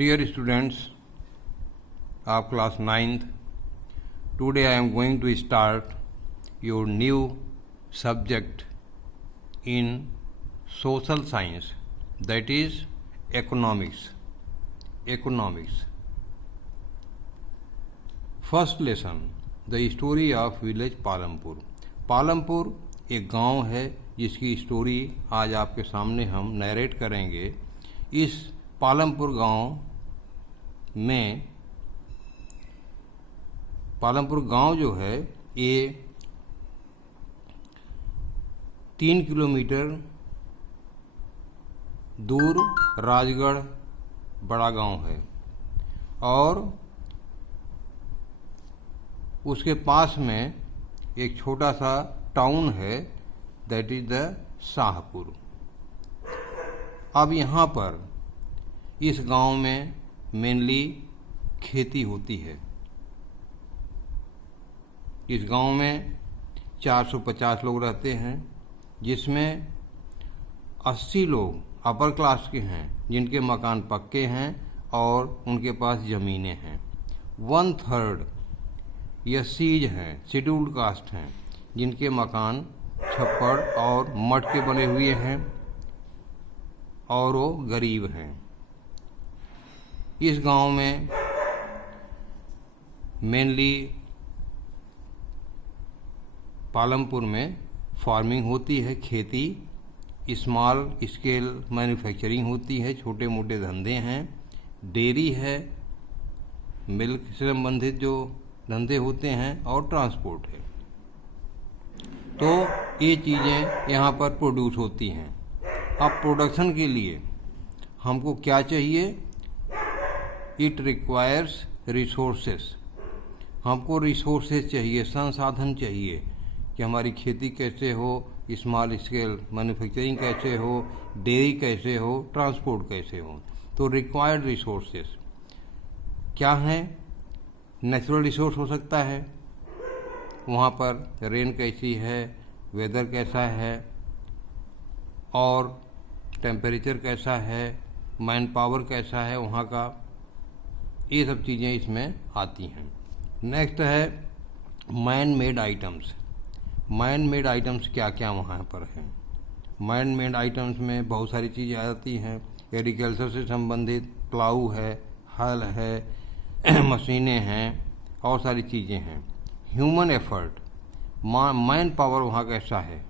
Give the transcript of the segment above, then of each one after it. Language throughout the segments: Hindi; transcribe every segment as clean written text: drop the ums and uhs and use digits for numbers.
Dear students of class 9th, today I am going to start your new subject in social science, that is economics. First lesson, the story of village Palampur. Palampur एक गांव है जिसकी स्टोरी आज आपके सामने हम नरेट करेंगे. इस पालमपुर गांव जो है ये 3 किलोमीटर दूर राजगढ़ बड़ा गांव है और उसके पास में एक छोटा सा टाउन है, दैट इज द शाहपुर. अब यहाँ पर इस गांव में मेनली खेती होती है. इस गांव में 450 लोग रहते हैं, जिसमें 80 लोग अपर क्लास के हैं जिनके मकान पक्के हैं और उनके पास ज़मीनें हैं. 1/3 यसीज हैं, शेड्यूल्ड कास्ट हैं, जिनके मकान छप्पड़ और मठ के बने हुए हैं और वो गरीब हैं. इस गांव में मेनली पालमपुर में फार्मिंग होती है, खेती, स्मॉल स्केल मैन्युफैक्चरिंग होती है, छोटे मोटे धंधे हैं, डेयरी है, मिल्क से संबंधित जो धंधे होते हैं और ट्रांसपोर्ट है. तो ये चीज़ें यहाँ पर प्रोड्यूस होती हैं. अब प्रोडक्शन के लिए हमको क्या चाहिए? It requires resources. हमको रिसोर्सेस चाहिए, संसाधन चाहिए कि हमारी खेती कैसे हो, स्मॉल स्केल मैन्युफैक्चरिंग कैसे हो, डेयरी कैसे हो, ट्रांसपोर्ट कैसे हो. तो रिक्वायर्ड रिसोर्सेस क्या हैं? नेचुरल रिसोर्स हो सकता है, वहाँ पर रेन कैसी है, वेदर कैसा है और टेम्परेचर कैसा है, मैन पावर कैसा है वहाँ का, ये सब चीज़ें इसमें आती हैं. नेक्स्ट है man made items. Man made items क्या क्या वहाँ पर हैं? मैन मेड आइटम्स में बहुत सारी चीज़ें आती हैं. एग्रीकल्चर से संबंधित प्लाऊ है, हल है, मशीनें हैं और सारी चीज़ें हैं. ह्यूमन एफर्ट, मैन पावर वहाँ कैसा है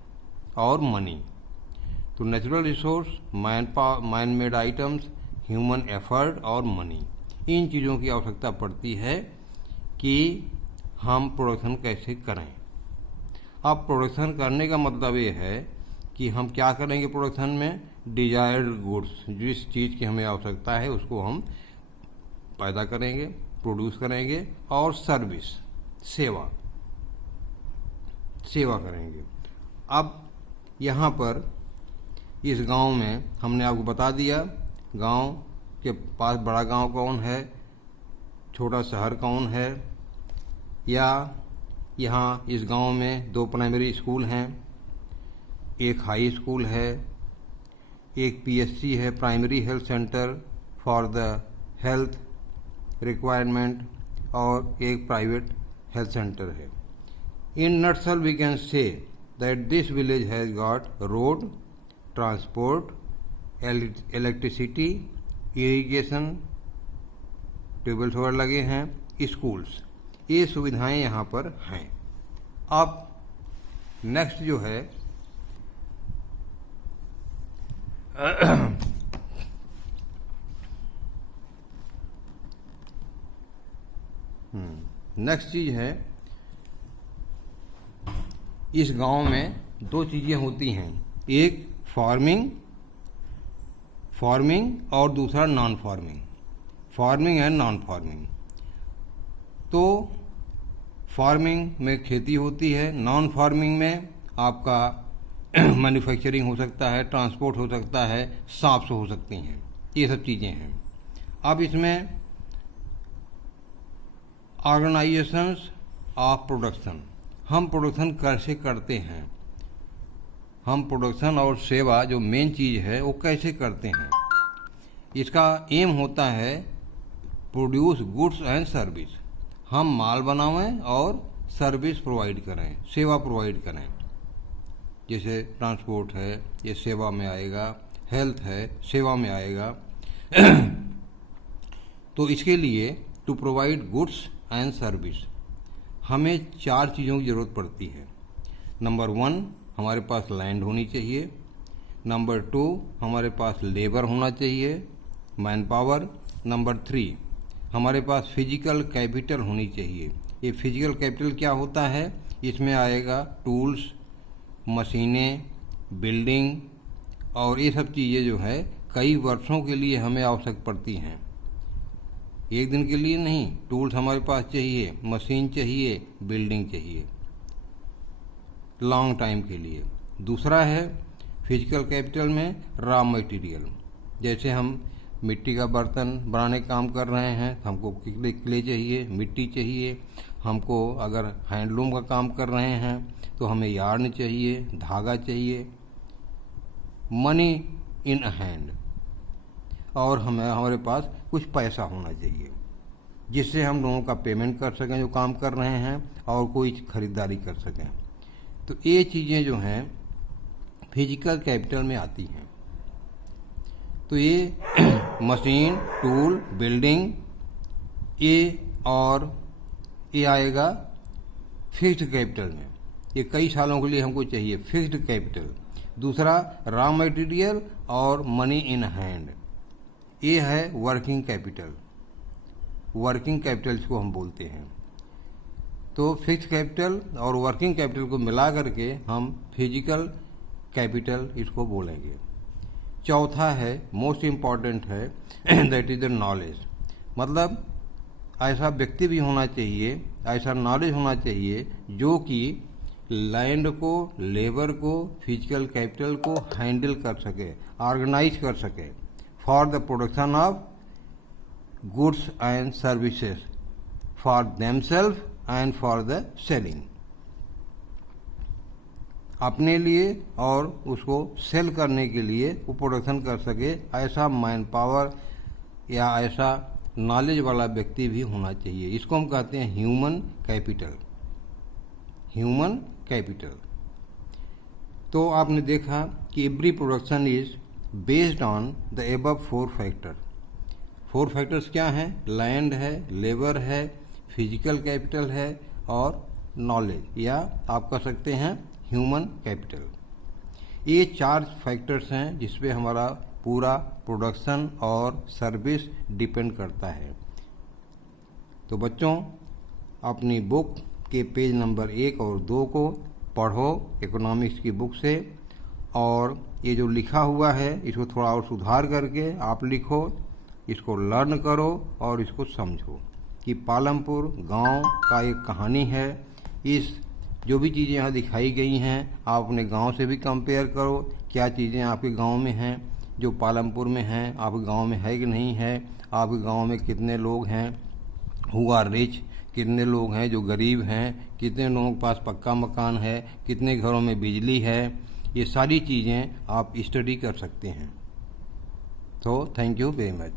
और मनी. तो natural resource, man made items, human effort और मनी, इन चीज़ों की आवश्यकता पड़ती है कि हम प्रोडक्शन कैसे करें. अब प्रोडक्शन करने का मतलब ये है कि हम क्या करेंगे प्रोडक्शन में? डिजायर्ड गुड्स, जिस चीज़ की हमें आवश्यकता है उसको हम पैदा करेंगे, प्रोड्यूस करेंगे और सर्विस, सेवा करेंगे. अब यहाँ पर इस गांव में हमने आपको बता दिया गांव के पास बड़ा गांव कौन है, छोटा शहर कौन है, या यहाँ इस गांव में 2 प्राइमरी स्कूल हैं, एक हाई स्कूल है, एक पीएचसी है, primary health centre for the health requirement, और एक प्राइवेट हेल्थ सेंटर है. In nutshell we can say that this village has got road, transport, electricity, irrigation, tubewells वगैरह लगे हैं, स्कूल्स, ये सुविधाएं यहाँ पर हैं. अब नेक्स्ट जो है नेक्स्ट चीज़ है, इस गांव में 2 चीज़ें होती हैं, एक फार्मिंग और दूसरा नॉन फार्मिंग. फार्मिंग है, नॉन फार्मिंग. तो फार्मिंग में खेती होती है, नॉन फार्मिंग में आपका मैन्युफैक्चरिंग हो सकता है, ट्रांसपोर्ट हो सकता है, शॉप्स हो सकती हैं, ये सब चीज़ें हैं. अब इसमें ऑर्गेनाइजेशंस ऑफ प्रोडक्शन, हम प्रोडक्शन कैसे करते हैं, हम प्रोडक्शन और सेवा जो मेन चीज़ है वो कैसे करते हैं. इसका एम होता है प्रोड्यूस गुड्स एंड सर्विस, हम माल बनावें और सर्विस प्रोवाइड करें, सेवा प्रोवाइड करें। जैसे ट्रांसपोर्ट है, ये सेवा में आएगा, हेल्थ है, सेवा में आएगा। तो इसके लिए to provide goods and service हमें 4 चीज़ों की ज़रूरत पड़ती है। नंबर 1, हमारे पास लैंड होनी चाहिए। नंबर 2, हमारे पास लेबर होना चाहिए, मैन पावर। नंबर 3, हमारे पास फिजिकल कैपिटल होनी चाहिए। ये फिजिकल कैपिटल क्या होता है? इसमें आएगा टूल्स, मशीनें, बिल्डिंग, और ये सब चीज़ें जो है कई वर्षों के लिए हमें आवश्यक पड़ती हैं, एक दिन के लिए नहीं। टूल्स हमारे पास चाहिए, मशीन चाहिए, बिल्डिंग चाहिए, लॉन्ग टाइम के लिए। दूसरा है फिजिकल कैपिटल में रॉ मटेरियल। जैसे हम मिट्टी का बर्तन बनाने का काम कर रहे हैं, हमको क्ले चाहिए, मिट्टी चाहिए। हमको अगर हैंडलूम का काम कर रहे हैं तो हमें यार्न चाहिए, धागा चाहिए, मनी इन हैंड, और हमारे पास कुछ पैसा होना चाहिए जिससे हम लोगों का पेमेंट कर सकें जो काम कर रहे हैं और कोई खरीदारी कर सकें। तो ये चीज़ें जो हैं फिजिकल कैपिटल में आती हैं। तो ये मशीन, टूल, बिल्डिंग, ये आएगा फिक्स्ड कैपिटल में। ये कई सालों के लिए हमको चाहिए फिक्स्ड कैपिटल। दूसरा रॉ मटेरियल और मनी इन हैंड, ये है वर्किंग कैपिटल। वर्किंग कैपिटल को हम बोलते हैं। तो फिक्स्ड कैपिटल और वर्किंग कैपिटल को मिला करके हम फिजिकल कैपिटल इसको बोलेंगे। चौथा है, मोस्ट इम्पॉर्टेंट है, दैट इज द नॉलेज। मतलब ऐसा व्यक्ति भी होना चाहिए, ऐसा नॉलेज होना चाहिए जो कि लैंड को, लेबर को, फिजिकल कैपिटल को हैंडल कर सके, ऑर्गेनाइज कर सके for the production of goods and services for themselves and for the selling. अपने लिए और उसको सेल करने के लिए वो प्रोडक्शन कर सके, ऐसा मैन पावर या ऐसा नॉलेज वाला व्यक्ति भी होना चाहिए। इसको हम कहते हैं ह्यूमन कैपिटल। Human capital. तो आपने देखा कि every production is based on the above 4 factor. 4 factors क्या हैं? लैंड है, लेबर है, फिजिकल कैपिटल है और नॉलेज, या आप कह सकते हैं ह्यूमन कैपिटल। ये 4 फैक्टर्स हैं जिस पे हमारा पूरा प्रोडक्शन और सर्विस डिपेंड करता है। तो बच्चों, अपनी बुक के पेज नंबर 1 और 2 को पढ़ो इकोनॉमिक्स की बुक से, और ये जो लिखा हुआ है इसको थोड़ा और सुधार करके आप लिखो, इसको लर्न करो और इसको समझो कि पालमपुर गांव का एक कहानी है। इस जो भी चीज़ें यहाँ दिखाई गई हैं आप अपने गांव से भी कंपेयर करो, क्या चीज़ें आपके गांव में हैं जो पालमपुर में हैं, आपके गांव में है कि नहीं है, आपके गांव में कितने लोग हैं हु आर रिच, कितने लोग हैं जो गरीब हैं, कितने लोगों के पास पक्का मकान है, कितने घरों में बिजली है। ये सारी चीज़ें आप स्टडी कर सकते हैं। तो थैंक यू वेरी मच।